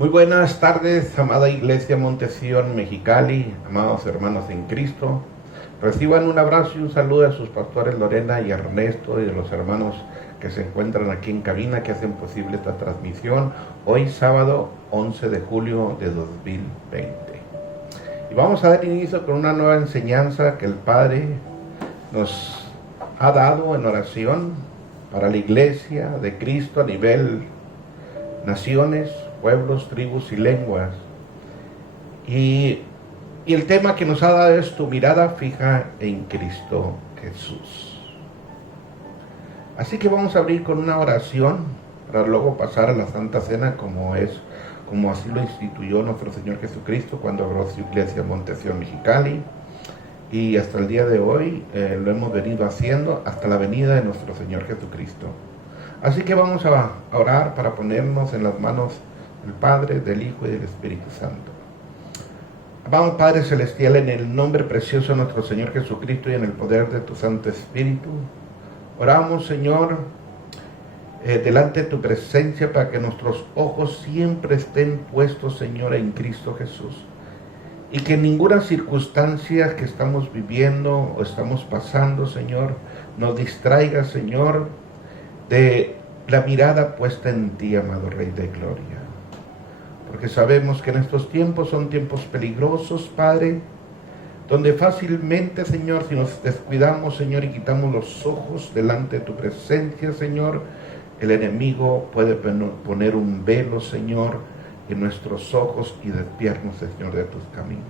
Muy buenas tardes, amada Iglesia Montesión Mexicali, amados hermanos en Cristo. Reciban un abrazo y un saludo de sus pastores Lorena y Ernesto y de los hermanos que se encuentran aquí en cabina, que hacen posible esta transmisión, hoy sábado 11 de julio de 2020. Y vamos a dar inicio con una nueva enseñanza que el Padre nos ha dado en oración para la Iglesia de Cristo a nivel naciones, pueblos, tribus y lenguas. Y el tema que nos ha dado es tu mirada fija en Cristo Jesús. Así que vamos a abrir con una oración para luego pasar a la Santa Cena como así lo instituyó nuestro Señor Jesucristo cuando abrió su iglesia Montesión Mexicali, y hasta el día de hoy lo hemos venido haciendo hasta la venida de nuestro Señor Jesucristo. Así que vamos a orar para ponernos en las manos del Padre, del Hijo y del Espíritu Santo. Amado Padre Celestial, en el nombre precioso de nuestro Señor Jesucristo y en el poder de tu Santo Espíritu, oramos, Señor, delante de tu presencia para que nuestros ojos siempre estén puestos, Señor, en Cristo Jesús. Y que ninguna circunstancia que estamos viviendo o estamos pasando, Señor, nos distraiga, Señor, de la mirada puesta en ti, amado Rey de Gloria. Porque sabemos que en estos tiempos son tiempos peligrosos, Padre, donde fácilmente, Señor, si nos descuidamos, Señor, y quitamos los ojos delante de tu presencia, Señor, el enemigo puede poner un velo, Señor, en nuestros ojos y desviarnos, Señor, de tus caminos.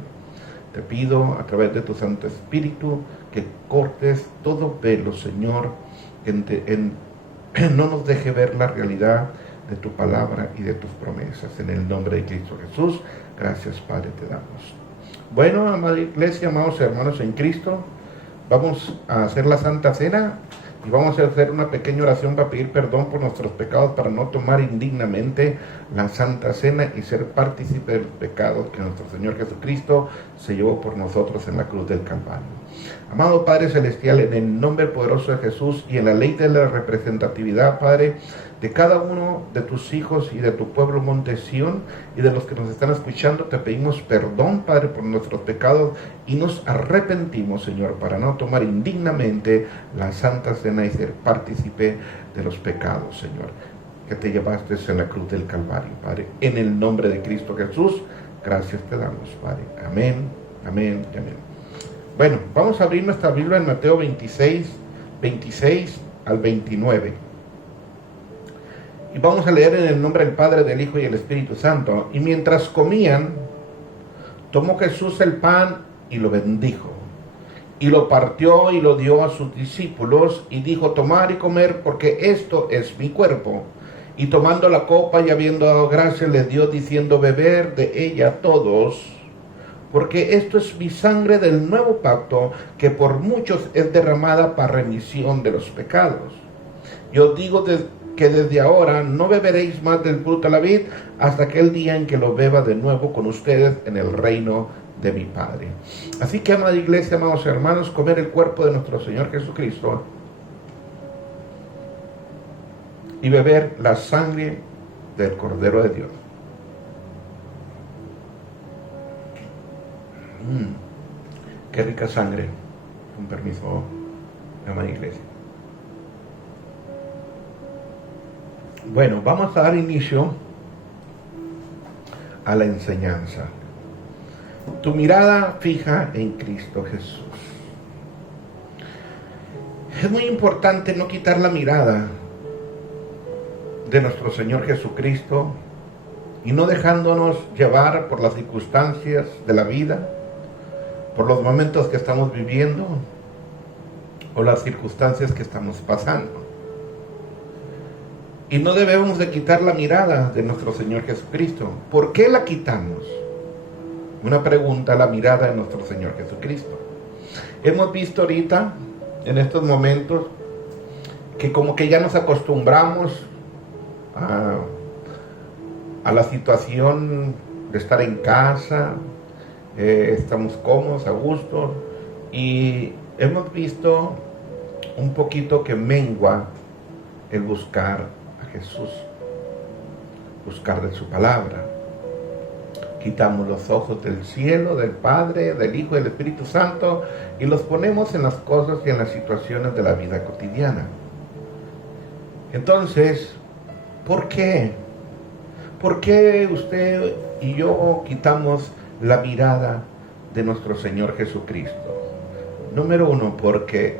Te pido a través de tu Santo Espíritu que cortes todo velo, Señor, no nos deje ver la realidad de tu palabra y de tus promesas. En el nombre de Cristo Jesús, gracias, Padre, te damos. Bueno, amada Iglesia, amados hermanos en Cristo, vamos a hacer la Santa Cena y vamos a hacer una pequeña oración para pedir perdón por nuestros pecados, para no tomar indignamente la Santa Cena y ser partícipe de los pecados que nuestro Señor Jesucristo se llevó por nosotros en la cruz del Calvario. Amado Padre Celestial, en el nombre poderoso de Jesús y en la ley de la representatividad, Padre, de cada uno de tus hijos y de tu pueblo Montesión y de los que nos están escuchando, te pedimos perdón, Padre, por nuestros pecados y nos arrepentimos, Señor, para no tomar indignamente la Santa Cena y ser partícipe de los pecados, Señor, que te llevaste en la cruz del Calvario, Padre. En el nombre de Cristo Jesús, gracias te damos, Padre. Amén, amén y amén. Bueno, vamos a abrir nuestra Biblia en Mateo 26 al 29. Y vamos a leer en el nombre del Padre, del Hijo y del Espíritu Santo. Y mientras comían, tomó Jesús el pan y lo bendijo. Y lo partió y lo dio a sus discípulos y dijo: tomad y comer, porque esto es mi cuerpo. Y tomando la copa y habiendo dado gracias, les dio diciendo: beber de ella todos, porque esto es mi sangre del nuevo pacto, que por muchos es derramada para remisión de los pecados. Yo digo que desde ahora no beberéis más del fruto de la vid hasta aquel día en que lo beba de nuevo con ustedes en el reino de mi Padre. Así que, amada Iglesia, amados hermanos, comer el cuerpo de nuestro Señor Jesucristo y beber la sangre del Cordero de Dios. Qué rica sangre, con permiso, amada Iglesia. Bueno, vamos a dar inicio a la enseñanza. Tu mirada fija en Cristo Jesús. Es muy importante no quitar la mirada de nuestro Señor Jesucristo y no dejándonos llevar por las circunstancias de la vida, por los momentos que estamos viviendo o las circunstancias que estamos pasando. Y no debemos de quitar la mirada de nuestro Señor Jesucristo. ¿Por qué la quitamos? Una pregunta, la mirada de nuestro Señor Jesucristo. Hemos visto ahorita, en estos momentos, que como que ya nos acostumbramos a la situación de estar en casa, estamos cómodos, a gusto, y hemos visto un poquito que mengua el buscar a Jesús, buscar de su palabra. Quitamos los ojos del cielo, del Padre, del Hijo y del Espíritu Santo y los ponemos en las cosas y en las situaciones de la vida cotidiana. Entonces, ¿por qué? ¿Por qué usted y yo quitamos la mirada de nuestro Señor Jesucristo? Número uno, porque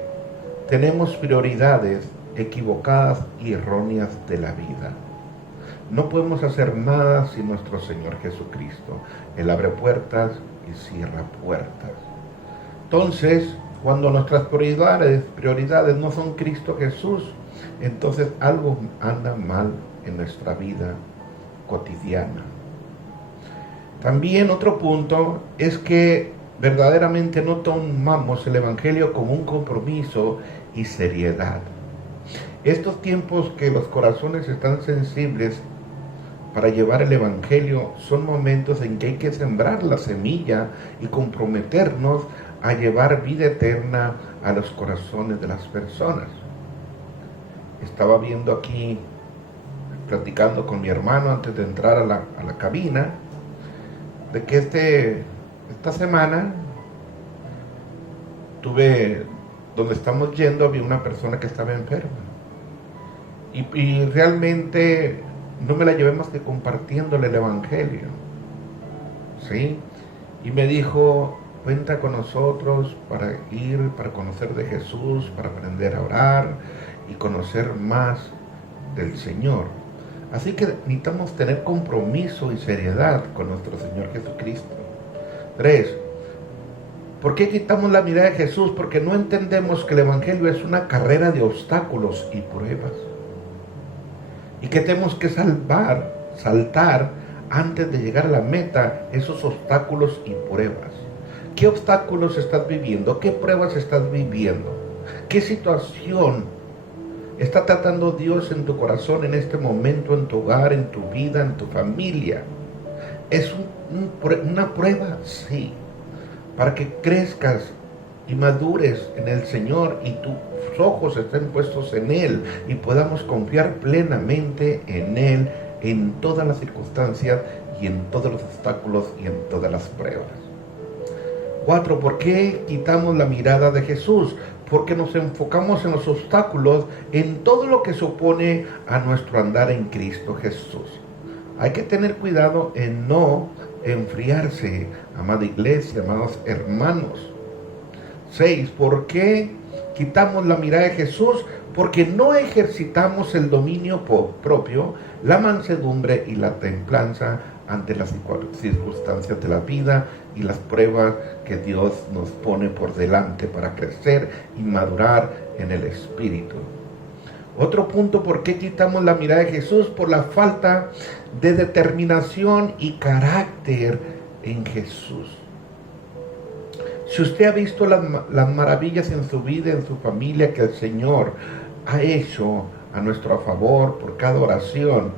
tenemos prioridades equivocadas y erróneas de la vida. No podemos hacer nada sin nuestro Señor Jesucristo. Él abre puertas y cierra puertas. Entonces, cuando nuestras prioridades no son Cristo Jesús, entonces algo anda mal en nuestra vida cotidiana. También otro punto es que verdaderamente no tomamos el Evangelio como un compromiso y seriedad. Estos tiempos que los corazones están sensibles para llevar el Evangelio son momentos en que hay que sembrar la semilla y comprometernos a llevar vida eterna a los corazones de las personas. Estaba viendo aquí, platicando con mi hermano antes de entrar a la cabina, de que esta semana donde estamos yendo, había una persona que estaba enferma. Y realmente no me la llevé más que compartiéndole el Evangelio, ¿sí? Y me dijo, cuenta con nosotros para ir, para conocer de Jesús, para aprender a orar y conocer más del Señor. Así que necesitamos tener compromiso y seriedad con nuestro Señor Jesucristo. 3. ¿Por qué quitamos la mirada de Jesús? Porque no entendemos que el Evangelio es una carrera de obstáculos y pruebas. Y que tenemos que saltar antes de llegar a la meta esos obstáculos y pruebas. ¿Qué obstáculos estás viviendo? ¿Qué pruebas estás viviendo? ¿Qué situación está tratando Dios en tu corazón en este momento, en tu hogar, en tu vida, en tu familia? ¿Es una prueba? Sí. Para que crezcas y madures en el Señor y tus ojos estén puestos en Él y podamos confiar plenamente en Él en todas las circunstancias y en todos los obstáculos y en todas las pruebas. 4. ¿Por qué quitamos la mirada de Jesús? Porque nos enfocamos en los obstáculos, en todo lo que se opone a nuestro andar en Cristo Jesús. Hay que tener cuidado en no enfriarse, amada iglesia, amados hermanos. 6. ¿Por qué quitamos la mirada de Jesús? Porque no ejercitamos el dominio propio, la mansedumbre y la templanza ante las circunstancias de la vida y las pruebas que Dios nos pone por delante para crecer y madurar en el Espíritu. Otro punto, ¿por qué quitamos la mirada de Jesús? Por la falta de determinación y carácter en Jesús. Si usted ha visto las maravillas en su vida, en su familia, que el Señor ha hecho a nuestro favor por cada oración,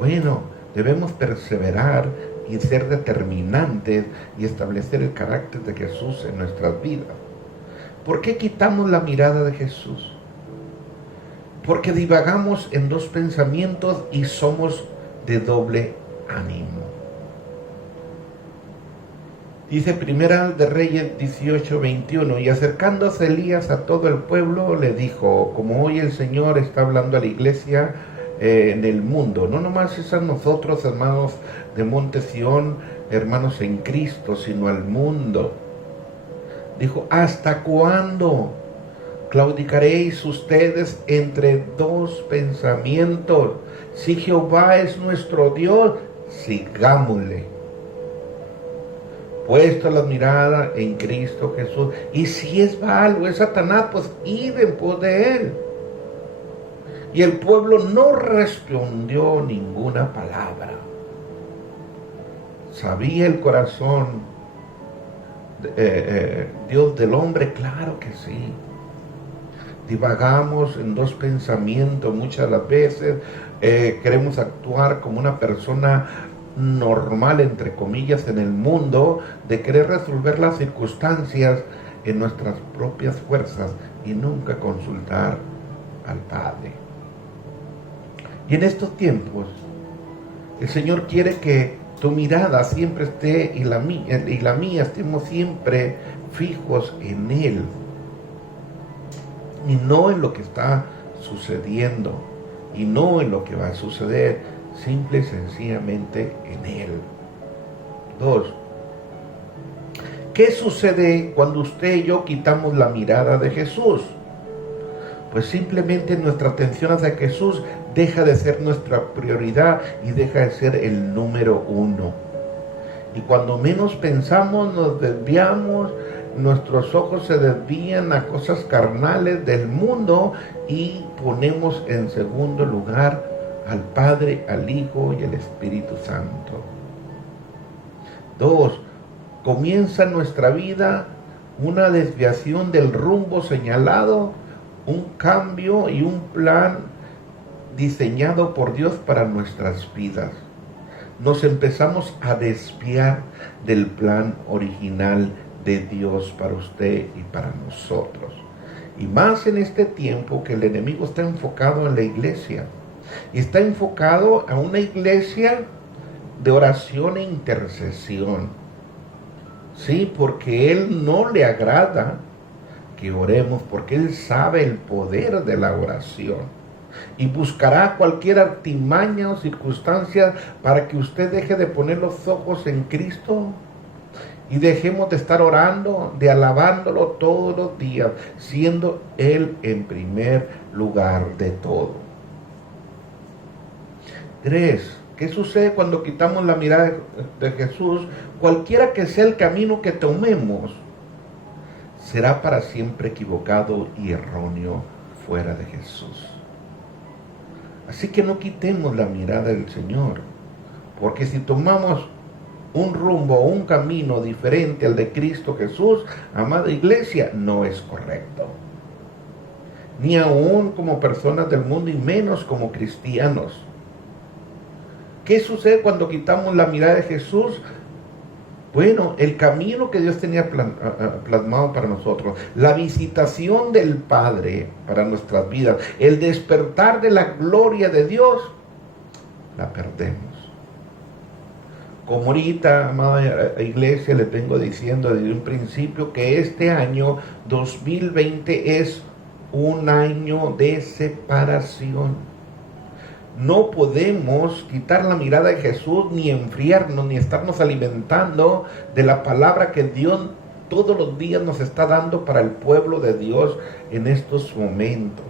bueno, debemos perseverar y ser determinantes y establecer el carácter de Jesús en nuestras vidas. ¿Por qué quitamos la mirada de Jesús? Porque divagamos en dos pensamientos y somos de doble ánimo. Dice Primera de Reyes 18:21, y acercándose Elías a todo el pueblo, le dijo, como hoy el Señor está hablando a la iglesia en el mundo, no nomás es a nosotros, hermanos de Monte Sión, hermanos en Cristo, sino al mundo. Dijo, ¿hasta cuándo claudicaréis ustedes entre dos pensamientos? Si Jehová es nuestro Dios, sigámosle. Puesto la mirada en Cristo Jesús. Y si es Baal o es Satanás, pues id en pos de él. Y el pueblo no respondió ninguna palabra. ¿Sabía el corazón Dios del hombre? Claro que sí. Divagamos en dos pensamientos muchas de las veces. Queremos actuar como una persona normal, entre comillas, en el mundo, de querer resolver las circunstancias en nuestras propias fuerzas y nunca consultar al Padre. Y en estos tiempos el Señor quiere que tu mirada siempre esté y la mía estemos siempre fijos en Él y no en lo que está sucediendo y no en lo que va a suceder, simple y sencillamente en Él. 2. ¿Qué sucede cuando usted y yo quitamos la mirada de Jesús? Pues simplemente nuestra atención hacia Jesús deja de ser nuestra prioridad y deja de ser el número 1. Y cuando menos pensamos, nos desviamos, nuestros ojos se desvían a cosas carnales del mundo y ponemos en segundo lugar al Padre, al Hijo y al Espíritu Santo. 2. Comienza nuestra vida una desviación del rumbo señalado, un cambio y un plan diseñado por Dios para nuestras vidas. Nos empezamos a desviar del plan original de Dios para usted y para nosotros. Y más en este tiempo que el enemigo está enfocado en la iglesia. Y está enfocado a una iglesia de oración e intercesión. Sí, porque Él no le agrada que oremos, porque Él sabe el poder de la oración. Y buscará cualquier artimaña o circunstancia para que usted deje de poner los ojos en Cristo y dejemos de estar orando, de alabándolo todos los días, siendo Él en primer lugar de todo. 3. ¿Qué sucede cuando quitamos la mirada de Jesús? Cualquiera que sea el camino que tomemos, será para siempre equivocado y erróneo fuera de Jesús. Así que no quitemos la mirada del Señor, porque si tomamos un rumbo o un camino diferente al de Cristo Jesús, amada iglesia, no es correcto. Ni aún como personas del mundo y menos como cristianos. ¿Qué sucede cuando quitamos la mirada de Jesús? Bueno, el camino que Dios tenía plasmado para nosotros, la visitación del Padre para nuestras vidas, el despertar de la gloria de Dios, la perdemos. Como ahorita, amada iglesia, les vengo diciendo desde un principio que este año 2020 es un año de separación. No podemos quitar la mirada de Jesús, ni enfriarnos, ni estarnos alimentando de la palabra que Dios todos los días nos está dando para el pueblo de Dios en estos momentos.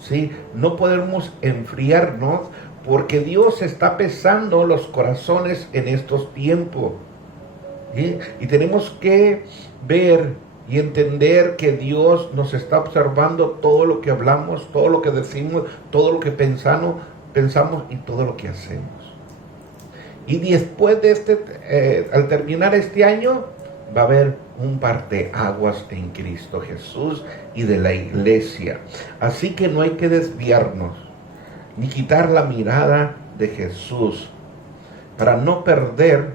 ¿Sí? No podemos enfriarnos porque Dios está pesando los corazones en estos tiempos. ¿Sí? Y tenemos que ver y entender que Dios nos está observando todo lo que hablamos, todo lo que decimos, todo lo que pensamos y todo lo que hacemos. Y después de al terminar este año, va a haber un parteaguas en Cristo Jesús y de la iglesia. Así que no hay que desviarnos, ni quitar la mirada de Jesús, para no perder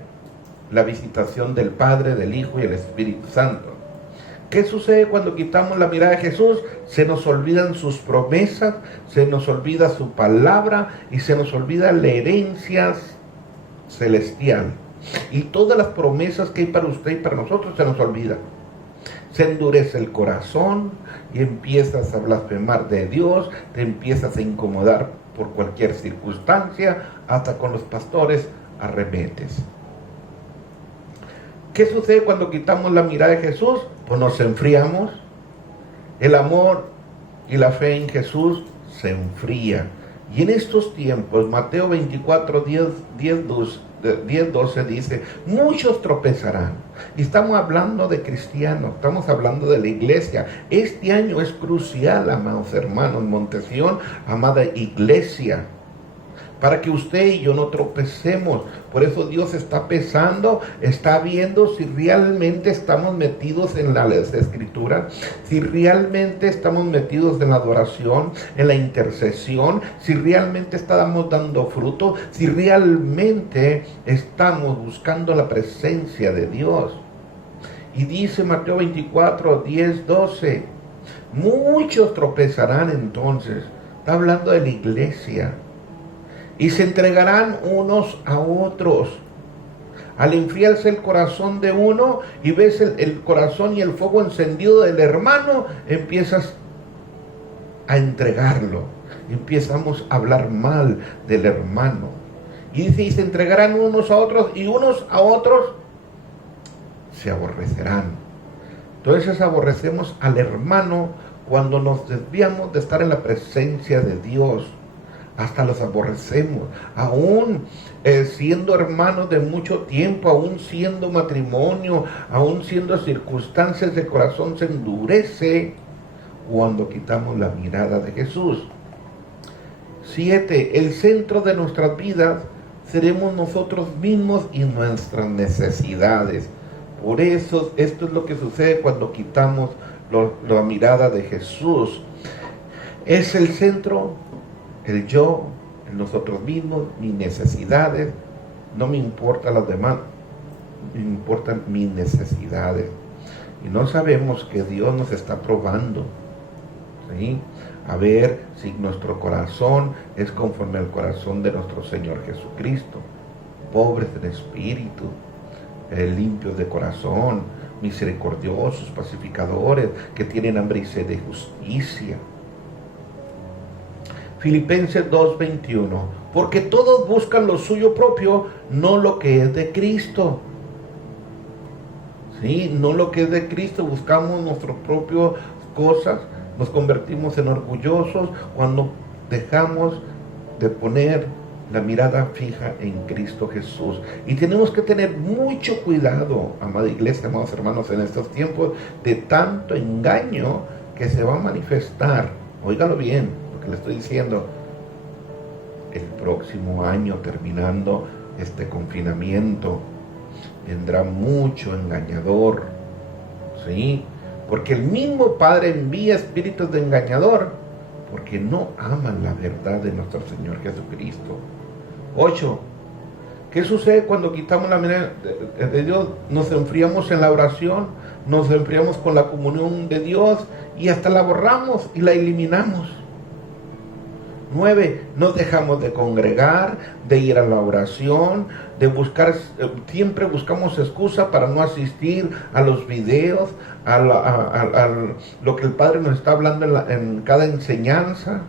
la visitación del Padre, del Hijo y el Espíritu Santo. ¿Qué sucede cuando quitamos la mirada de Jesús? Se nos olvidan sus promesas, se nos olvida su palabra y se nos olvida la herencia celestial. Y todas las promesas que hay para usted y para nosotros se nos olvidan. Se endurece el corazón y empiezas a blasfemar de Dios, te empiezas a incomodar por cualquier circunstancia, hasta con los pastores arremetes. ¿Qué sucede cuando quitamos la mirada de Jesús? Pues nos enfriamos. El amor y la fe en Jesús se enfría. Y en estos tiempos, Mateo 24, 10-12 dice, muchos tropezarán. Y estamos hablando de cristianos, estamos hablando de la iglesia. Este año es crucial, amados hermanos, Montesión, amada iglesia, para que usted y yo no tropecemos. Por eso Dios está pesando, está viendo si realmente estamos metidos en las escrituras, si realmente estamos metidos en la adoración, en la intercesión, si realmente estamos dando fruto, si realmente estamos buscando la presencia de Dios. Y dice Mateo 24, 10-12, muchos tropezarán entonces. Está hablando de la iglesia. y se entregarán unos a otros. Al enfriarse el corazón de uno y ves el corazón y el fuego encendido del hermano, empiezas a entregarlo. Empezamos a hablar mal del hermano. Y dice, y se entregarán unos a otros y unos a otros se aborrecerán. Entonces aborrecemos al hermano cuando nos desviamos de estar en la presencia de Dios. Hasta los aborrecemos, aún siendo hermanos de mucho tiempo, aún siendo matrimonio, aún siendo circunstancias, de corazón se endurece cuando quitamos la mirada de Jesús. 7. El centro de nuestras vidas seremos nosotros mismos y nuestras necesidades. Por eso esto es lo que sucede cuando quitamos la mirada de Jesús. Es el centro, el yo, nosotros mismos, mis necesidades. No me importan las demás, me importan mis necesidades. Y no sabemos que Dios nos está probando, ¿sí? A ver si nuestro corazón es conforme al corazón de nuestro Señor Jesucristo. Pobres en espíritu, limpios de corazón, misericordiosos, pacificadores, que tienen hambre y sed de justicia. Filipenses 2:21, porque todos buscan lo suyo propio, no lo que es de Cristo. Sí, no lo que es de Cristo, buscamos nuestras propias cosas, nos convertimos en orgullosos cuando dejamos de poner la mirada fija en Cristo Jesús. Y tenemos que tener mucho cuidado, amada iglesia, amados hermanos, en estos tiempos de tanto engaño que se va a manifestar. Óigalo bien, lo que le estoy diciendo. El próximo año, terminando este confinamiento, vendrá mucho engañador, ¿sí? Porque el mismo Padre envía espíritus de engañador, porque no aman la verdad de nuestro Señor Jesucristo. 8. ¿Qué sucede cuando quitamos la mirada de Dios? Nos enfriamos en la oración, nos enfriamos con la comunión de Dios y hasta la borramos y la eliminamos. 9. Nos dejamos de congregar, de ir a la oración, de buscar, siempre buscamos excusa para no asistir a los videos, a lo que el Padre nos está hablando en cada enseñanza.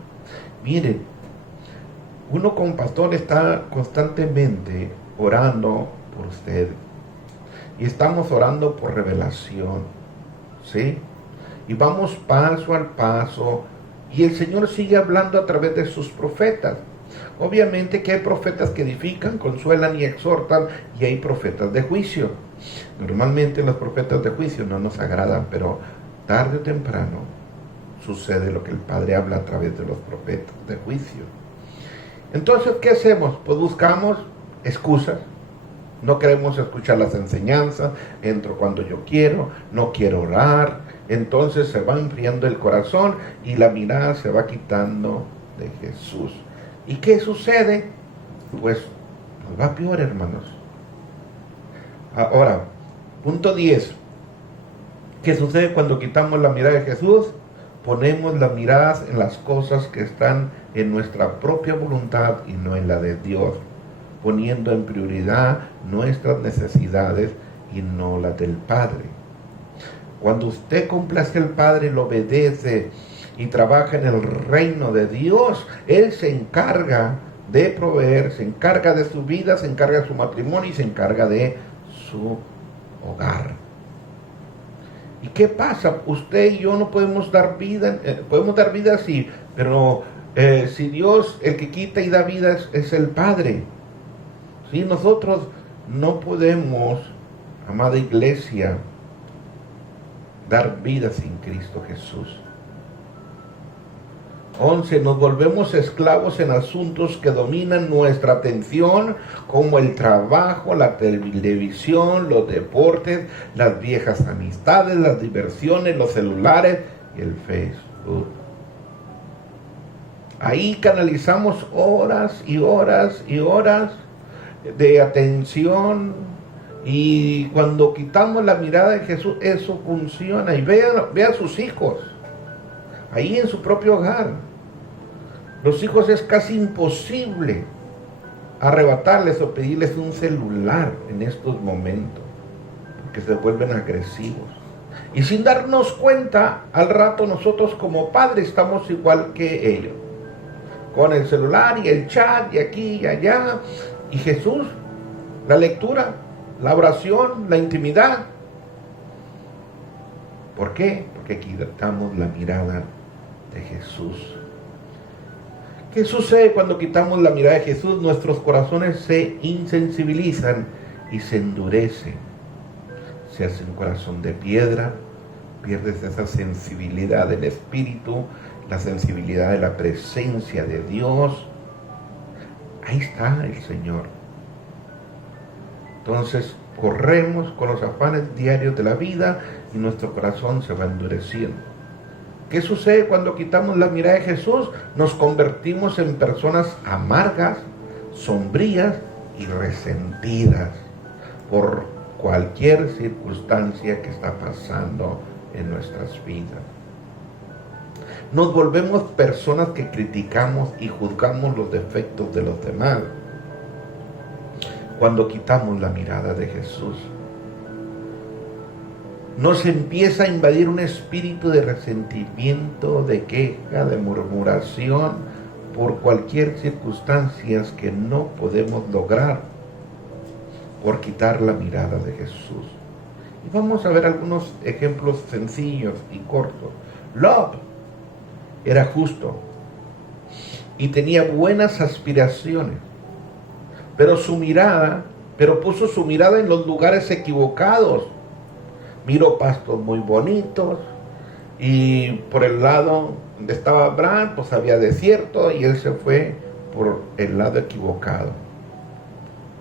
Miren, uno como pastor está constantemente orando por usted. Y estamos orando por revelación, ¿sí? Y vamos paso al paso. Y el Señor sigue hablando a través de sus profetas. Obviamente que hay profetas que edifican, consuelan y exhortan, y hay profetas de juicio. Normalmente los profetas de juicio no nos agradan, pero tarde o temprano sucede lo que el Padre habla a través de los profetas de juicio. Entonces, ¿qué hacemos? Pues buscamos excusas. No queremos escuchar las enseñanzas, entro cuando yo quiero, no quiero orar. Entonces se va enfriando el corazón y la mirada se va quitando de Jesús. ¿Y qué sucede? Pues nos va peor, hermanos. Ahora, punto 10. ¿Qué sucede cuando quitamos la mirada de Jesús? Ponemos las miradas en las cosas que están en nuestra propia voluntad y no en la de Dios, poniendo en prioridad nuestras necesidades y no las del Padre. Cuando usted complace al Padre, lo obedece y trabaja en el reino de Dios, Él se encarga de proveer, se encarga de su vida, se encarga de su matrimonio y se encarga de su hogar. ¿Y qué pasa? Usted y yo no podemos dar vida, sí, pero si Dios, el que quita y da vida, es el Padre. ¿Sí? Nosotros no podemos, amada iglesia, dar vida sin Cristo Jesús. 11. Nos volvemos esclavos en asuntos que dominan nuestra atención, como el trabajo, la televisión, los deportes, las viejas amistades, las diversiones, los celulares y el Facebook. Ahí canalizamos horas y horas y horas de atención, y cuando quitamos la mirada de Jesús, eso funciona. Y vea a sus hijos ahí en su propio hogar. Los hijos es casi imposible arrebatarles o pedirles un celular en estos momentos, porque se vuelven agresivos. Y sin darnos cuenta, al rato nosotros como padres estamos igual que ellos, con el celular y el chat y aquí y allá. Y Jesús, la lectura, la oración, la intimidad. ¿Por qué? Porque quitamos la mirada de Jesús. ¿Qué sucede cuando quitamos la mirada de Jesús? Nuestros corazones se insensibilizan y se endurecen. Se hace un corazón de piedra, pierdes esa sensibilidad del Espíritu, la sensibilidad de la presencia de Dios. Ahí está el Señor. Entonces corremos con los afanes diarios de la vida y nuestro corazón se va endureciendo. ¿Qué sucede cuando quitamos la mirada de Jesús? Nos convertimos en personas amargas, sombrías y resentidas por cualquier circunstancia que está pasando en nuestras vidas. Nos volvemos personas que criticamos y juzgamos los defectos de los demás cuando quitamos la mirada de Jesús. Nos empieza a invadir un espíritu de resentimiento, de queja, de murmuración por cualquier circunstancia que no podemos lograr por quitar la mirada de Jesús. Y vamos a ver algunos ejemplos sencillos y cortos. Lot era justo y tenía buenas aspiraciones, pero puso su mirada en los lugares equivocados. Miró pastos muy bonitos y por el lado donde estaba Abraham, pues había desierto y él se fue por el lado equivocado.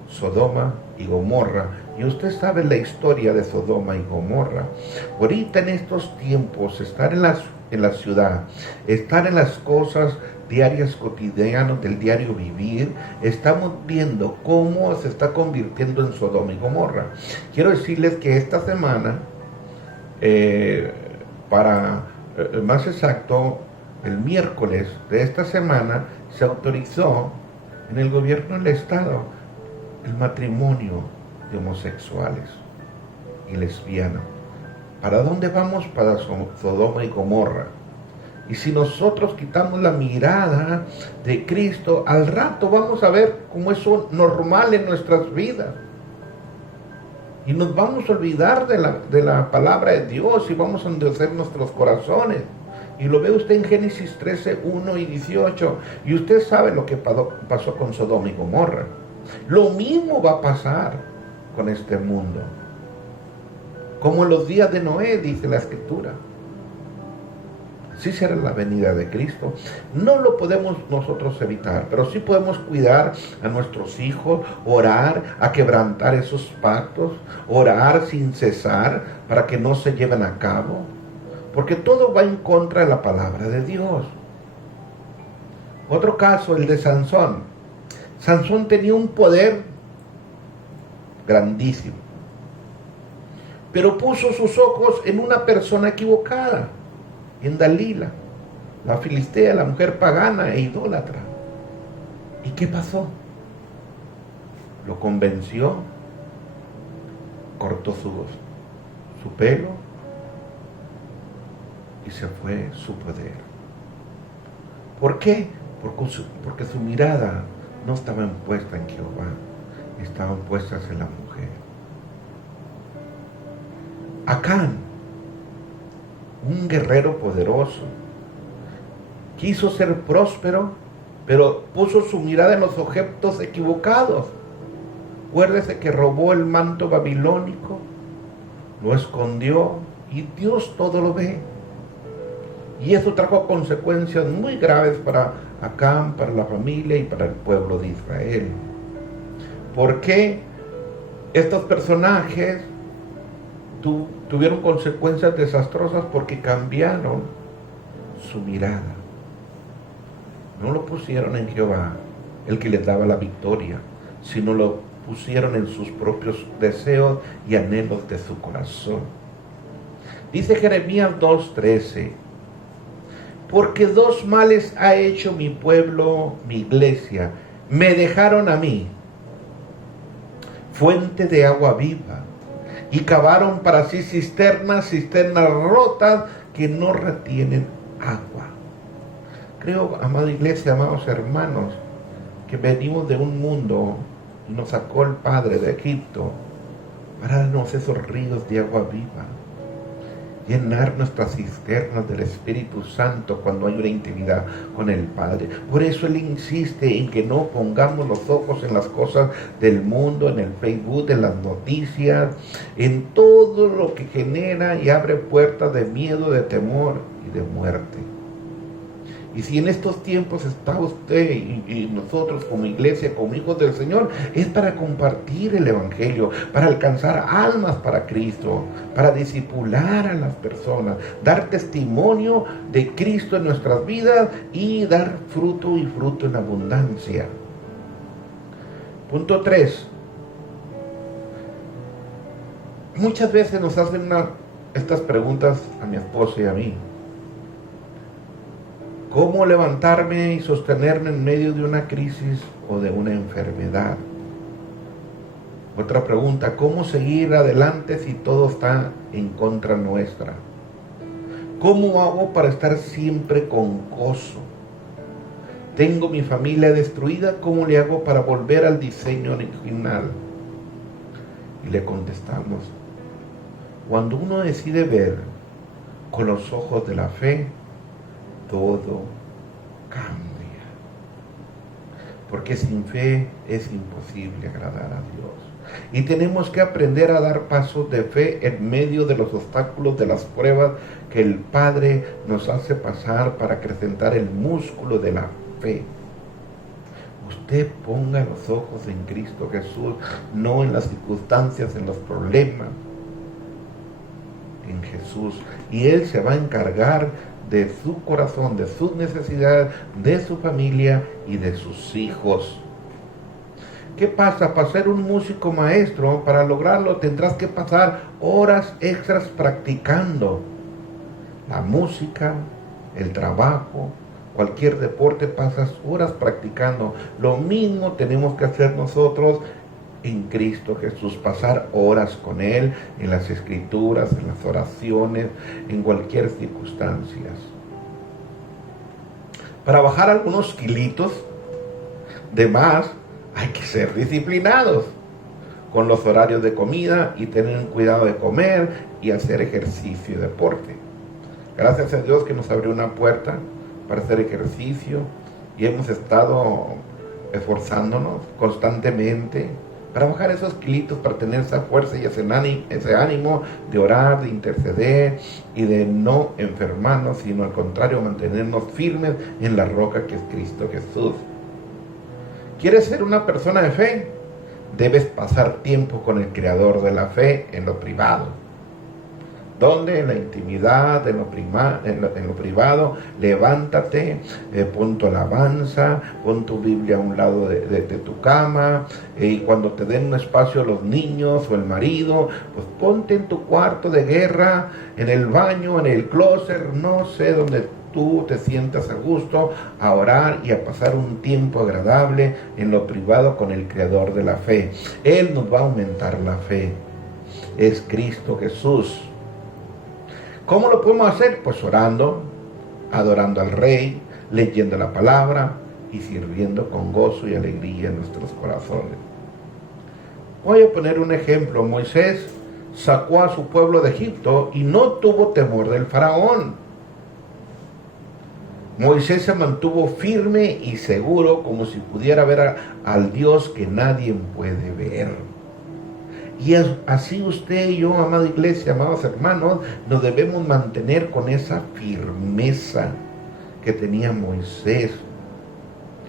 Sodoma y Gomorra. Y usted sabe la historia de Sodoma y Gomorra. Ahorita en estos tiempos, estar en la ciudad, estar en las cosas diarias, cotidianas del diario vivir, estamos viendo cómo se está convirtiendo en Sodoma y Gomorra. Quiero decirles que esta semana, más exacto, el miércoles de esta semana, se autorizó en el gobierno del estado el matrimonio de homosexuales y lesbianas. ¿Para dónde vamos? Para Sodoma y Gomorra. Y si nosotros quitamos la mirada de Cristo, al rato vamos a ver cómo eso es normal en nuestras vidas. Y nos vamos a olvidar de la palabra de Dios y vamos a endurecer nuestros corazones. Y lo ve usted en Génesis 13, 1 y 18. Y usted sabe lo que pasó con Sodoma y Gomorra. Lo mismo va a pasar con este mundo. Como en los días de Noé, dice la Escritura. Sí será la venida de Cristo. No lo podemos nosotros evitar, pero sí podemos cuidar a nuestros hijos, orar, a quebrantar esos pactos, orar sin cesar para que no se lleven a cabo, porque todo va en contra de la palabra de Dios. Otro caso, el de Sansón. Sansón tenía un poder grandísimo, pero puso sus ojos en una persona equivocada, en Dalila, la filistea, la mujer pagana e idólatra. ¿Y qué pasó? Lo convenció, cortó su pelo y se fue su poder. ¿Por qué? Porque su mirada no estaba puesta en Jehová, estaban puestas en la mujer. Acán, un guerrero poderoso, quiso ser próspero, pero puso su mirada en los objetos equivocados. Acuérdese que robó el manto babilónico, lo escondió y Dios todo lo ve. Y eso trajo consecuencias muy graves para Acán, para la familia y para el pueblo de Israel. ¿Por qué estos personajes tuvieron consecuencias desastrosas? Porque cambiaron su mirada. No lo pusieron en Jehová, el que les daba la victoria, sino lo pusieron en sus propios deseos y anhelos de su corazón. Dice Jeremías 2:13: porque dos males ha hecho mi pueblo, mi iglesia, me dejaron a mí fuente de agua viva, y cavaron para sí cisternas rotas que no retienen agua. Creo, amada iglesia, amados hermanos, que venimos de un mundo y nos sacó el Padre de Egipto para darnos esos ríos de agua viva, llenar nuestras cisternas del Espíritu Santo cuando hay una intimidad con el Padre. Por eso Él insiste en que no pongamos los ojos en las cosas del mundo, en el Facebook, en las noticias, en todo lo que genera y abre puertas de miedo, de temor y de muerte. Y si en estos tiempos está usted y nosotros como iglesia, como hijos del Señor, es para compartir el Evangelio, para alcanzar almas para Cristo, para discipular a las personas, dar testimonio de Cristo en nuestras vidas y dar fruto y fruto en abundancia. Punto 3. Muchas veces nos hacen estas preguntas a mi esposo y a mí. ¿Cómo levantarme y sostenerme en medio de una crisis o de una enfermedad? Otra pregunta, ¿cómo seguir adelante si todo está en contra nuestra? ¿Cómo hago para estar siempre con gozo? Tengo mi familia destruida, ¿cómo le hago para volver al diseño original? Y le contestamos, cuando uno decide ver con los ojos de la fe, todo cambia. Porque sin fe es imposible agradar a Dios. Y tenemos que aprender a dar pasos de fe en medio de los obstáculos, de las pruebas que el Padre nos hace pasar para acrecentar el músculo de la fe. Usted ponga los ojos en Cristo Jesús, no en las circunstancias, en los problemas, en Jesús. Y Él se va a encargar de su corazón, de sus necesidades, de su familia y de sus hijos. ¿Qué pasa? Para ser un músico maestro, para lograrlo tendrás que pasar horas extras practicando. La música, el trabajo, cualquier deporte, pasas horas practicando. Lo mismo tenemos que hacer nosotros en Cristo Jesús, pasar horas con Él, en las escrituras, en las oraciones, en cualquier circunstancia. Para bajar algunos kilitos de más, hay que ser disciplinados con los horarios de comida y tener cuidado de comer y hacer ejercicio y deporte. Gracias a Dios que nos abrió una puerta para hacer ejercicio y hemos estado esforzándonos constantemente para bajar esos kilitos, para tener esa fuerza y ese ánimo de orar, de interceder y de no enfermarnos, sino al contrario, mantenernos firmes en la roca que es Cristo Jesús. ¿Quieres ser una persona de fe? Debes pasar tiempo con el Creador de la fe en lo privado. Donde en la intimidad, en lo privado, levántate, pon tu alabanza, pon tu Biblia a un lado de tu cama, y cuando te den un espacio los niños o el marido, pues ponte en tu cuarto de guerra, en el baño, en el closet, no sé, donde tú te sientas a gusto, a orar y a pasar un tiempo agradable en lo privado con el Creador de la fe. Él nos va a aumentar la fe. Es Cristo Jesús. ¿Cómo lo podemos hacer? Pues orando, adorando al Rey, leyendo la palabra y sirviendo con gozo y alegría en nuestros corazones. Voy a poner un ejemplo. Moisés sacó a su pueblo de Egipto y no tuvo temor del faraón. Moisés se mantuvo firme y seguro como si pudiera ver al Dios que nadie puede ver. Y así usted y yo, amada iglesia, amados hermanos, nos debemos mantener con esa firmeza que tenía Moisés.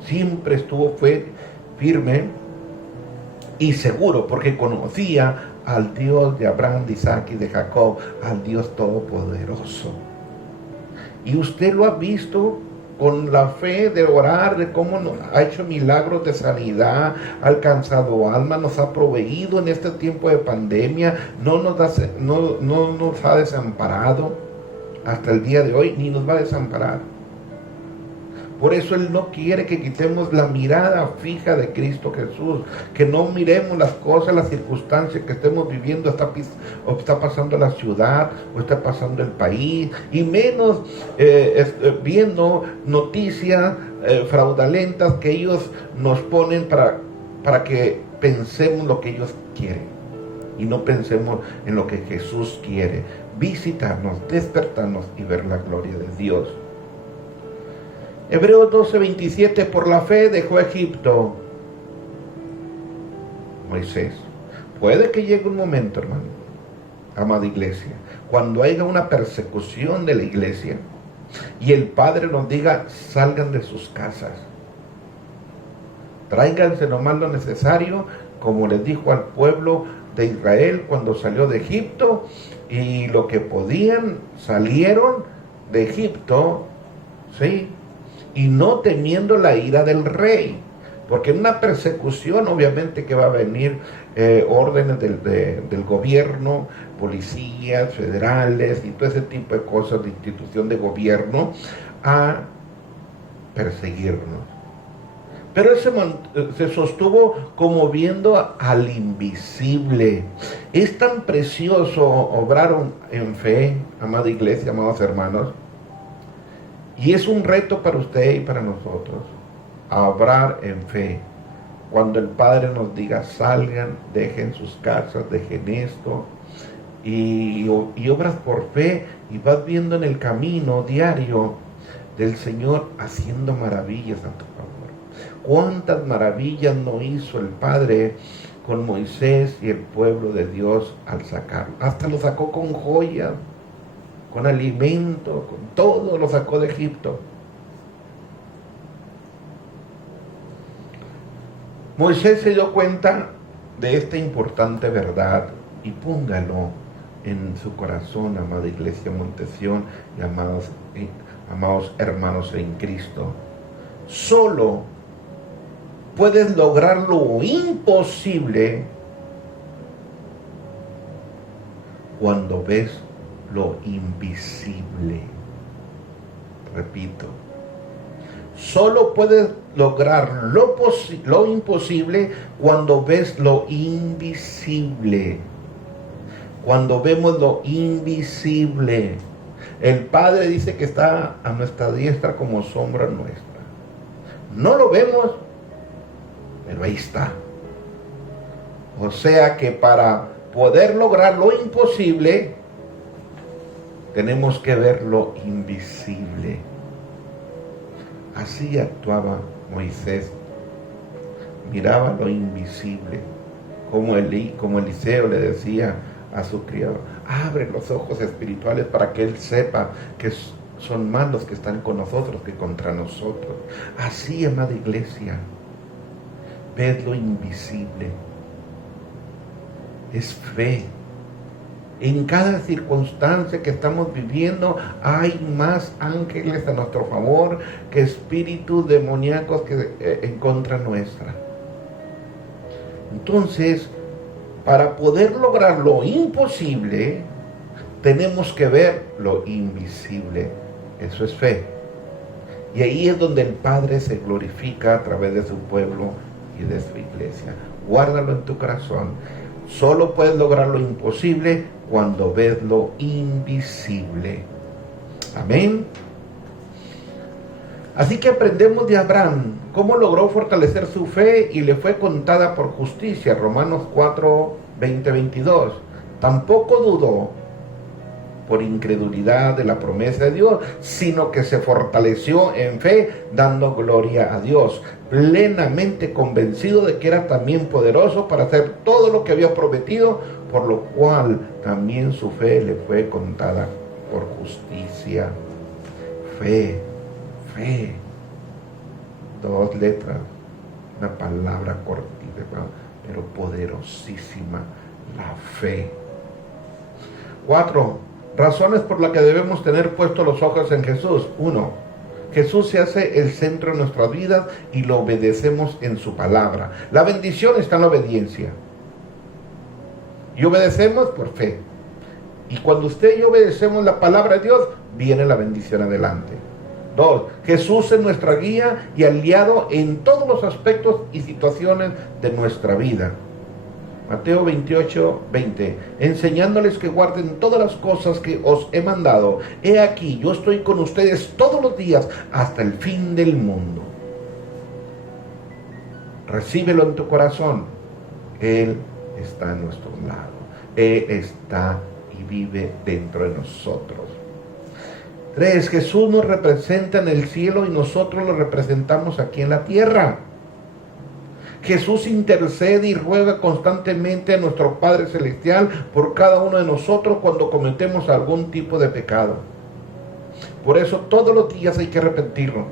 Siempre estuvo firme y seguro porque conocía al Dios de Abraham, de Isaac y de Jacob, al Dios Todopoderoso. Y usted lo ha visto con la fe de orar, de cómo nos ha hecho milagros de sanidad, ha alcanzado almas, nos ha proveído en este tiempo de pandemia, no nos ha desamparado hasta el día de hoy, ni nos va a desamparar. Por eso Él no quiere que quitemos la mirada fija de Cristo Jesús, que no miremos las cosas, las circunstancias que estemos viviendo, o está pasando la ciudad, o está pasando el país, y menos viendo noticias fraudulentas que ellos nos ponen para que pensemos lo que ellos quieren y no pensemos en lo que Jesús quiere: visitarnos, despertarnos y ver la gloria de Dios. Hebreos 12:27: por la fe dejó Egipto Moisés. Puede que llegue un momento, hermano, amada iglesia, cuando haya una persecución de la iglesia y el Padre nos diga: salgan de sus casas, tráiganse nomás lo necesario, como les dijo al pueblo de Israel cuando salió de Egipto, y lo que podían salieron de Egipto, ¿sí? Y no temiendo la ira del rey, porque en una persecución obviamente que va a venir órdenes del gobierno, policías federales y todo ese tipo de cosas de institución de gobierno a perseguirnos. Pero él se sostuvo como viendo al invisible. Es tan precioso obrar en fe, amada iglesia, amados hermanos. Y es un reto para usted y para nosotros, a obrar en fe. Cuando el Padre nos diga: salgan, dejen sus casas, dejen esto. Y obras por fe y vas viendo en el camino diario del Señor haciendo maravillas a tu favor. ¿Cuántas maravillas no hizo el Padre con Moisés y el pueblo de Dios al sacarlo? Hasta lo sacó con joyas, con alimento, con todo lo sacó de Egipto. Moisés se dio cuenta de esta importante verdad y póngalo en su corazón, amada iglesia Montesión y amados hermanos en Cristo. Solo puedes lograr lo imposible cuando ves lo invisible. Repito, solo puedes lograr lo imposible cuando ves lo invisible. Cuando vemos lo invisible. El Padre dice que está a nuestra diestra como sombra nuestra. No lo vemos, pero ahí está. O sea que para poder lograr lo imposible, tenemos que ver lo invisible. Así actuaba Moisés. Miraba lo invisible. Como Eliseo le decía a su criado: abre los ojos espirituales para que él sepa que son más los que están con nosotros que contra nosotros. Así, amada iglesia, ves lo invisible. Es fe. En cada circunstancia que estamos viviendo hay más ángeles a nuestro favor que espíritus demoníacos en contra nuestra. Entonces, para poder lograr lo imposible, tenemos que ver lo invisible. Eso es fe. Y ahí es donde el Padre se glorifica a través de su pueblo y de su iglesia. Guárdalo en tu corazón. Solo puedes lograr lo imposible cuando ves lo invisible. Amén. Así que aprendemos de Abraham cómo logró fortalecer su fe y le fue contada por justicia. Romanos 4, 20, 22. Tampoco dudó por incredulidad de la promesa de Dios, sino que se fortaleció en fe, dando gloria a Dios, plenamente convencido de que era también poderoso para hacer todo lo que había prometido, por lo cual también su fe le fue contada por justicia. Fe, fe, 2 letras, una palabra cortita, pero poderosísima, la fe. 4 razones por las que debemos tener puestos los ojos en Jesús. 1. Jesús se hace el centro de nuestras vidas y lo obedecemos en su palabra. La bendición está en la obediencia. Y obedecemos por fe. Y cuando usted y yo obedecemos la palabra de Dios, viene la bendición adelante. 2. Jesús es nuestra guía y aliado en todos los aspectos y situaciones de nuestra vida. Mateo 28, 20. Enseñándoles que guarden todas las cosas que os he mandado. He aquí, yo estoy con ustedes todos los días hasta el fin del mundo. Recíbelo en tu corazón. Él está a nuestro lado. Él está y vive dentro de nosotros. 3. Jesús nos representa en el cielo y nosotros lo representamos aquí en la tierra. Jesús intercede y ruega constantemente a nuestro Padre Celestial por cada uno de nosotros cuando cometemos algún tipo de pecado. Por eso todos los días hay que arrepentirnos.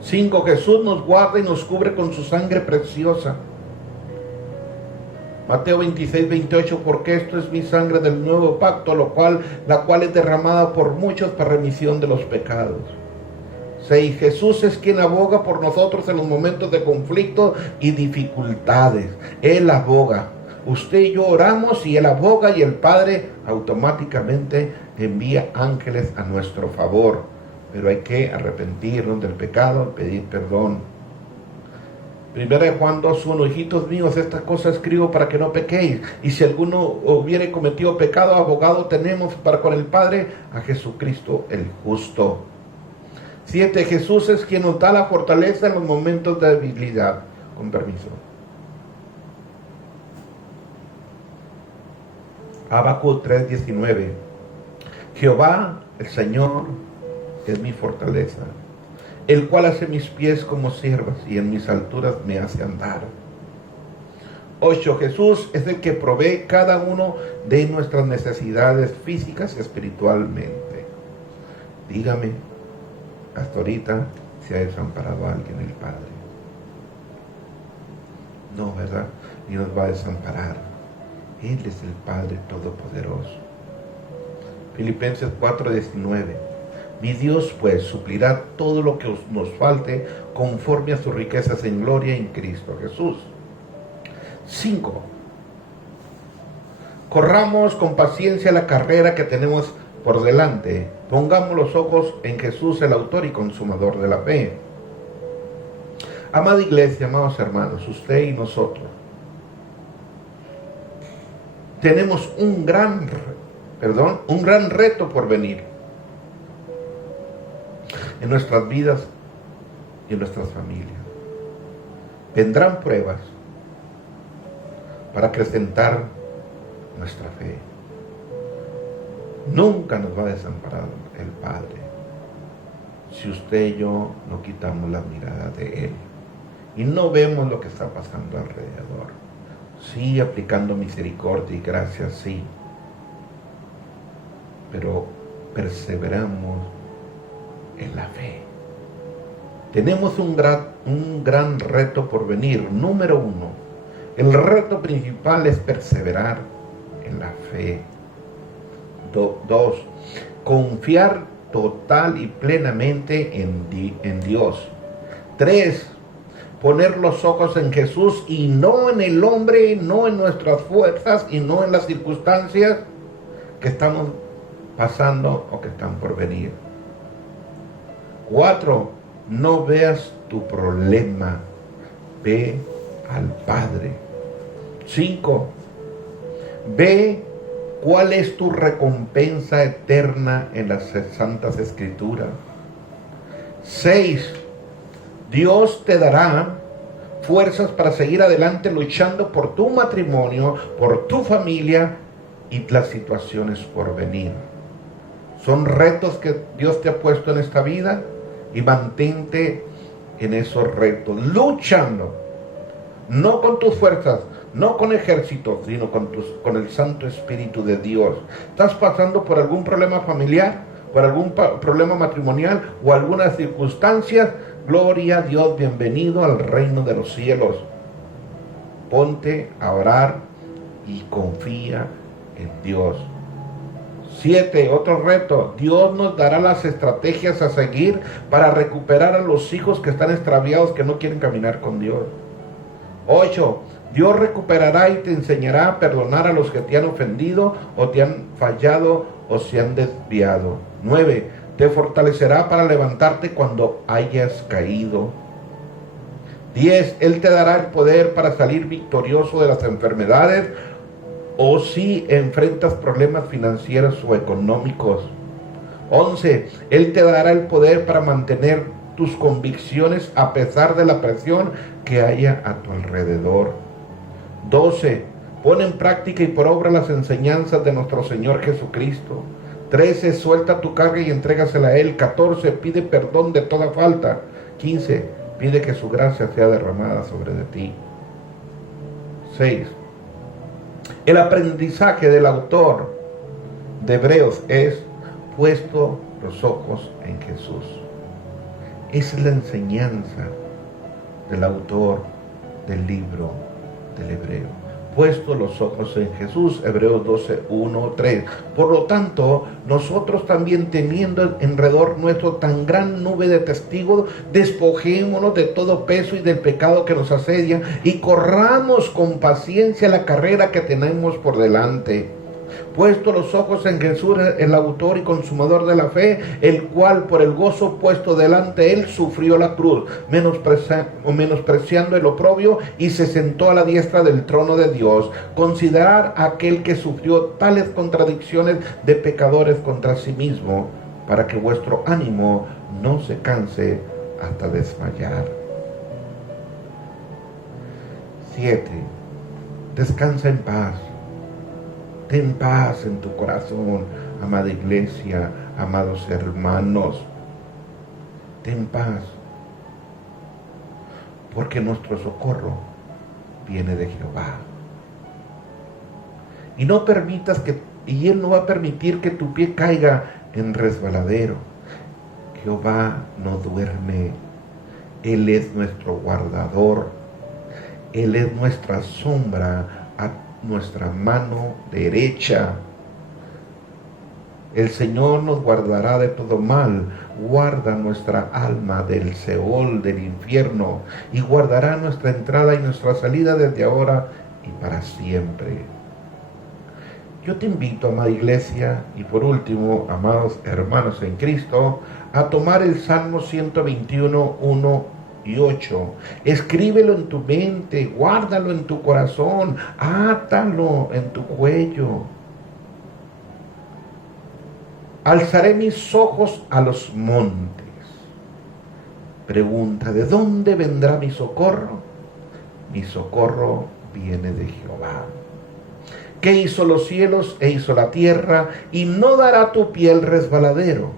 5. Jesús nos guarda y nos cubre con su sangre preciosa. Mateo 26, 28, porque esto es mi sangre del nuevo pacto, la cual es derramada por muchos para remisión de los pecados. 6. Jesús es quien aboga por nosotros en los momentos de conflicto y dificultades. Él aboga. Usted y yo oramos y Él aboga y el Padre automáticamente envía ángeles a nuestro favor. Pero hay que arrepentirnos del pecado, pedir perdón. 1 Juan 2:1, hijitos míos, estas cosas escribo para que no pequéis. Y si alguno hubiere cometido pecado, abogado tenemos para con el Padre, a Jesucristo el justo. 7. Jesús es quien nos da la fortaleza en los momentos de debilidad. Con permiso. Habacuc 3:19. Jehová, el Señor, es mi fortaleza, el cual hace mis pies como siervas y en mis alturas me hace andar. 8. Jesús es el que provee cada uno de nuestras necesidades físicas y espiritualmente. Dígame, hasta ahorita se ha desamparado a alguien el Padre. No, ¿verdad? Ni nos va a desamparar. Él es el Padre Todopoderoso. Filipenses 4:19. Mi Dios pues suplirá todo lo que nos falte conforme a sus riquezas en gloria en Cristo Jesús. 5. Corramos con paciencia la carrera que tenemos por delante. Pongamos los ojos en Jesús, el autor y consumador de la fe. Amada iglesia, amados hermanos, usted y nosotros tenemos un gran reto por venir en nuestras vidas y en nuestras familias. Vendrán pruebas para acrecentar nuestra fe. Nunca nos va a desamparar el Padre si usted y yo no quitamos la mirada de Él y no vemos lo que está pasando alrededor. Sí, aplicando misericordia y gracia, sí, pero perseveramos en la fe. Tenemos un gran reto por venir. Número 1, el reto principal es perseverar en la fe. 2, confiar total y plenamente en Dios. 3, poner los ojos en Jesús y no en el hombre, no en nuestras fuerzas y no en las circunstancias que estamos pasando o que están por venir. 4, no veas tu problema, ve al Padre. 5, ve cuál es tu recompensa eterna en las Santas Escrituras. 6, Dios te dará fuerzas para seguir adelante luchando por tu matrimonio, por tu familia y las situaciones por venir. Son retos que Dios te ha puesto en esta vida y mantente en esos retos, luchando, no con tus fuerzas, no con ejércitos, sino con el Santo Espíritu de Dios. ¿Estás pasando por algún problema familiar, por algún problema matrimonial o alguna circunstancia? Gloria a Dios, bienvenido al reino de los cielos. Ponte a orar y confía en Dios. 7, otro reto. Dios nos dará las estrategias a seguir para recuperar a los hijos que están extraviados, que no quieren caminar con Dios. 8. Dios recuperará y te enseñará a perdonar a los que te han ofendido o te han fallado o se han desviado. 9. Te fortalecerá para levantarte cuando hayas caído. 10. Él te dará el poder para salir victorioso de las enfermedades o si enfrentas problemas financieros o económicos. 11. Él te dará el poder para mantener tus convicciones a pesar de la presión que haya a tu alrededor. 12. Pon en práctica y por obra las enseñanzas de nuestro Señor Jesucristo. 13. Suelta tu carga y entrégasela a Él. 14. Pide perdón de toda falta. 15. Pide que su gracia sea derramada sobre de ti. 6. El aprendizaje del autor de Hebreos es puesto los ojos en Jesús. Esa es la enseñanza del autor del libro del Hebreo. Puesto los ojos en Jesús, Hebreos 12, 1, 3. Por lo tanto, nosotros también teniendo alrededor nuestro tan gran nube de testigos, despojémonos de todo peso y del pecado que nos asedia y corramos con paciencia la carrera que tenemos por delante. Puesto los ojos en Jesús, el autor y consumador de la fe, el cual por el gozo puesto delante de él sufrió la cruz, menospreciando el oprobio, y se sentó a la diestra del trono de Dios. Considerar a aquel que sufrió tales contradicciones de pecadores contra sí mismo, para que vuestro ánimo no se canse hasta desmayar. 7. Descansa en paz. Ten paz en tu corazón, amada iglesia, amados hermanos. Ten paz, porque nuestro socorro viene de Jehová. Y no permitas y Él no va a permitir que tu pie caiga en resbaladero. Jehová no duerme. Él es nuestro guardador. Él es nuestra sombra a nuestra mano derecha. El Señor nos guardará de todo mal, guarda nuestra alma del Seol, del infierno, y guardará nuestra entrada y nuestra salida desde ahora y para siempre. Yo te invito, amada iglesia, y por último, amados hermanos en Cristo, a tomar el Salmo 121, 1 y 8. Escríbelo en tu mente, guárdalo en tu corazón, átalo en tu cuello. Alzaré mis ojos a los montes. Pregunta, ¿de dónde vendrá mi socorro? Mi socorro viene de Jehová, que hizo los cielos e hizo la tierra, y no dará tu pie el resbaladero,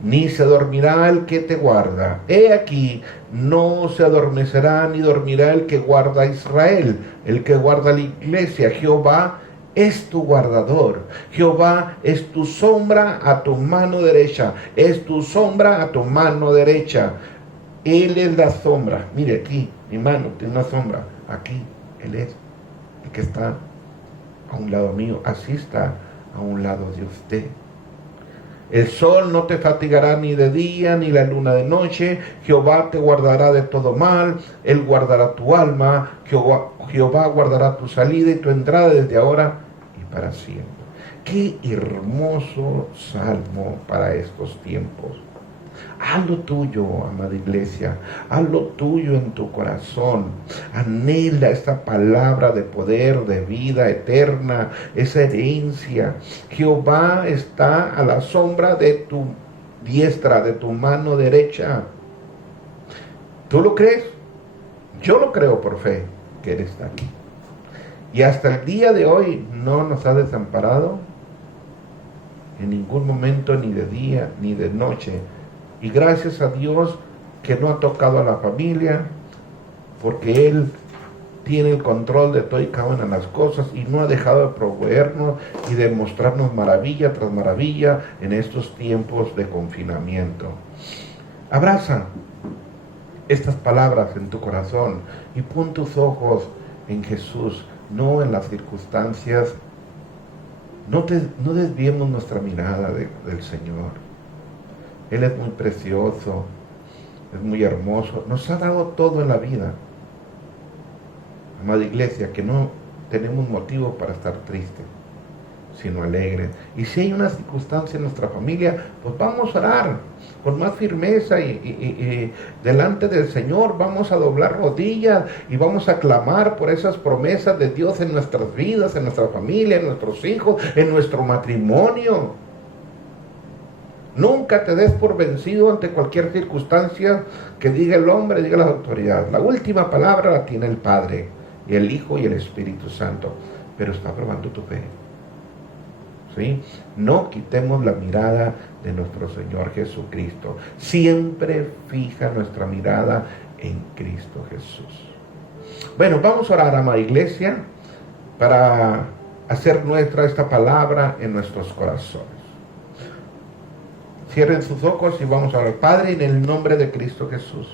ni se dormirá el que te guarda. He aquí, no se adormecerá ni dormirá el que guarda a Israel, el que guarda la iglesia. Jehová es tu guardador. Jehová es tu sombra a tu mano derecha. Es tu sombra a tu mano derecha. Él es la sombra. Mire aquí, mi mano tiene una sombra. Aquí, Él es el que está a un lado mío. Así está a un lado de usted. El sol no te fatigará ni de día, ni la luna de noche. Jehová te guardará de todo mal. Él guardará tu alma. Jehová guardará tu salida y tu entrada desde ahora y para siempre. Qué hermoso salmo para estos tiempos. Haz lo tuyo, amada iglesia, haz lo tuyo en tu corazón. Anhela esta palabra de poder, de vida eterna, esa herencia. Jehová está a la sombra de tu diestra, de tu mano derecha. ¿Tú lo crees? Yo lo creo por fe, que Él está aquí. Y hasta el día de hoy no nos ha desamparado en ningún momento, ni de día, ni de noche. Y gracias a Dios que no ha tocado a la familia, porque Él tiene el control de todo y cada una de las cosas y no ha dejado de proveernos y de mostrarnos maravilla tras maravilla en estos tiempos de confinamiento. Abraza estas palabras en tu corazón y pon tus ojos en Jesús, no en las circunstancias. No desviemos nuestra mirada del Señor. Él es muy precioso, es muy hermoso, nos ha dado todo en la vida. amada iglesia, que no tenemos motivo para estar tristes, sino alegres. Y si hay una circunstancia en nuestra familia, pues vamos a orar con más firmeza y delante del Señor vamos a doblar rodillas y vamos a clamar por esas promesas de Dios en nuestras vidas, en nuestra familia, en nuestros hijos, en nuestro matrimonio. Nunca te des por vencido ante cualquier circunstancia que diga el hombre, diga las autoridades. La última palabra la tiene el Padre, y el Hijo y el Espíritu Santo, pero está probando tu fe. ¿Sí? No quitemos la mirada de nuestro Señor Jesucristo. Siempre fija nuestra mirada en Cristo Jesús. Bueno, vamos a orar, amada iglesia, para hacer nuestra esta palabra en nuestros corazones. Cierren sus ojos y vamos a orar. Padre, en el nombre de Cristo Jesús,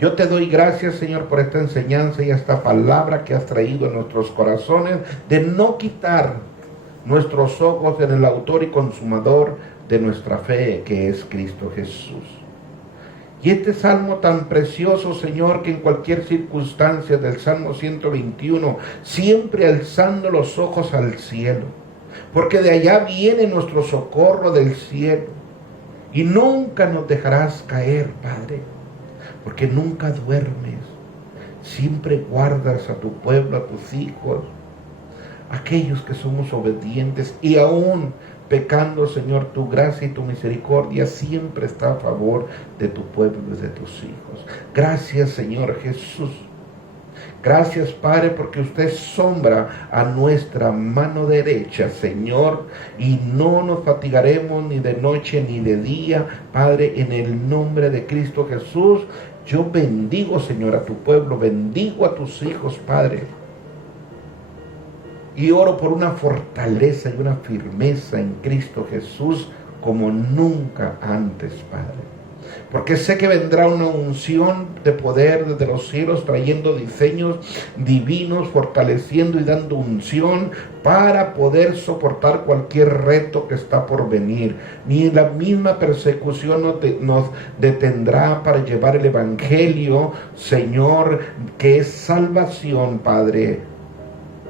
yo te doy gracias, Señor, por esta enseñanza y esta palabra que has traído en nuestros corazones, de no quitar nuestros ojos en el autor y consumador de nuestra fe, que es Cristo Jesús. Y este salmo tan precioso, Señor, que en cualquier circunstancia del Salmo 121, siempre alzando los ojos al cielo, porque de allá viene nuestro socorro del cielo, y nunca nos dejarás caer, Padre, porque nunca duermes, siempre guardas a tu pueblo, a tus hijos, aquellos que somos obedientes y aún pecando, Señor, tu gracia y tu misericordia siempre está a favor de tu pueblo y de tus hijos. Gracias, Señor Jesús. Gracias, Padre, porque usted sombra a nuestra mano derecha, Señor, y no nos fatigaremos ni de noche ni de día, Padre, en el nombre de Cristo Jesús. Yo bendigo, Señor, a tu pueblo, bendigo a tus hijos, Padre. Y oro por una fortaleza y una firmeza en Cristo Jesús como nunca antes, Padre. Porque sé que vendrá una unción de poder desde los cielos, trayendo diseños divinos, fortaleciendo y dando unción para poder soportar cualquier reto que está por venir. Ni la misma persecución nos detendrá para llevar el Evangelio, Señor, que es salvación, Padre,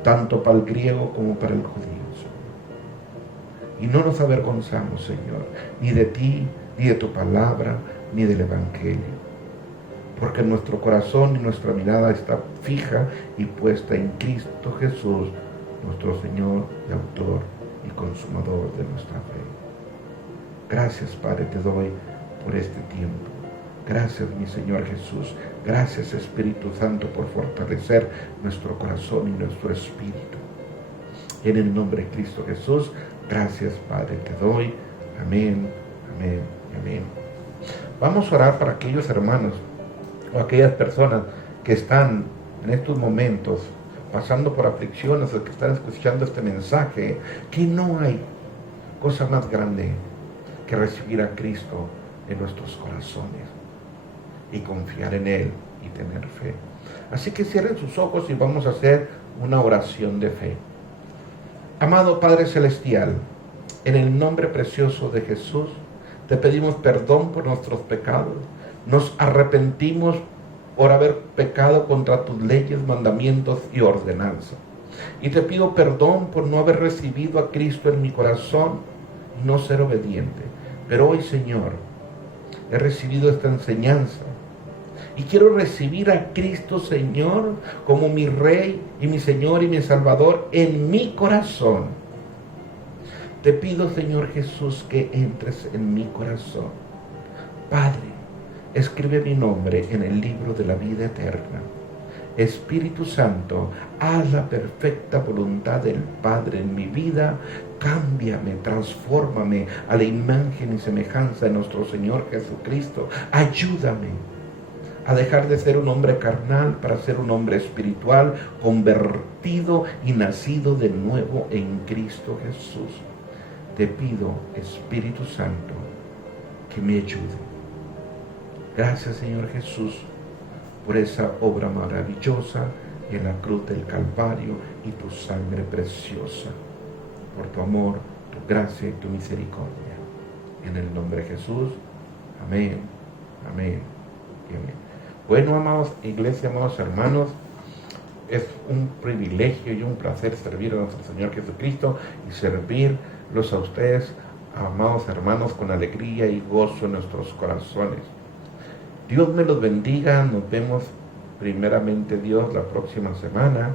tanto para el griego como para el judío, Señor. Y no nos avergonzamos, Señor, ni de ti, ni de tu palabra, ni del Evangelio, porque nuestro corazón y nuestra mirada está fija y puesta en Cristo Jesús, nuestro Señor y autor y consumador de nuestra fe. Gracias, Padre, te doy por este tiempo. Gracias, mi Señor Jesús. Gracias, Espíritu Santo, por fortalecer nuestro corazón y nuestro espíritu. En el nombre de Cristo Jesús, gracias, Padre, te doy. Amén, amén, amén. Vamos a orar para aquellos hermanos o aquellas personas que están en estos momentos pasando por aflicciones o que están escuchando este mensaje, que no hay cosa más grande que recibir a Cristo en nuestros corazones y confiar en Él y tener fe. Así que cierren sus ojos y vamos a hacer una oración de fe. Amado Padre Celestial, en el nombre precioso de Jesús, te pedimos perdón por nuestros pecados. Nos arrepentimos por haber pecado contra tus leyes, mandamientos y ordenanzas. Y te pido perdón por no haber recibido a Cristo en mi corazón y no ser obediente. Pero hoy, Señor, he recibido esta enseñanza y quiero recibir a Cristo, Señor, como mi Rey y mi Señor y mi Salvador en mi corazón. Te pido, Señor Jesús, que entres en mi corazón. Padre, escribe mi nombre en el libro de la vida eterna. Espíritu Santo, haz la perfecta voluntad del Padre en mi vida. Cámbiame, transfórmame a la imagen y semejanza de nuestro Señor Jesucristo. Ayúdame a dejar de ser un hombre carnal para ser un hombre espiritual, convertido y nacido de nuevo en Cristo Jesús. Te pido, Espíritu Santo, que me ayude. Gracias, Señor Jesús, por esa obra maravillosa en la cruz del Calvario y tu sangre preciosa, por tu amor, tu gracia y tu misericordia. En el nombre de Jesús, amén, amén y amén. Bueno, amados iglesia, amados hermanos, es un privilegio y un placer servir a nuestro Señor Jesucristo y servirlos a ustedes, amados hermanos, con alegría y gozo en nuestros corazones. Dios me los bendiga. Nos vemos primeramente Dios la próxima semana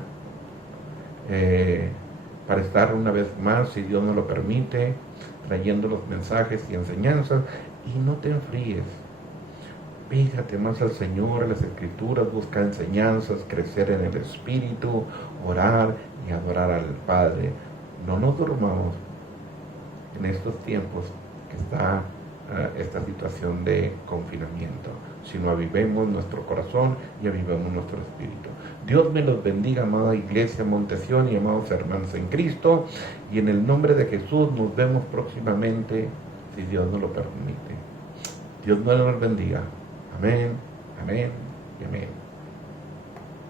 para estar una vez más, si Dios nos lo permite, trayendo los mensajes y enseñanzas. Y no te enfríes, fíjate más al Señor, a las Escrituras, busca enseñanzas, crecer en el Espíritu, orar y adorar al Padre. No nos durmamos en estos tiempos que está esta situación de confinamiento, sino avivemos nuestro corazón y avivemos nuestro espíritu. Dios me los bendiga, amada Iglesia Montesión y amados hermanos en Cristo, y en el nombre de Jesús nos vemos próximamente, si Dios nos lo permite. Dios me los bendiga. Amén, amén y amén.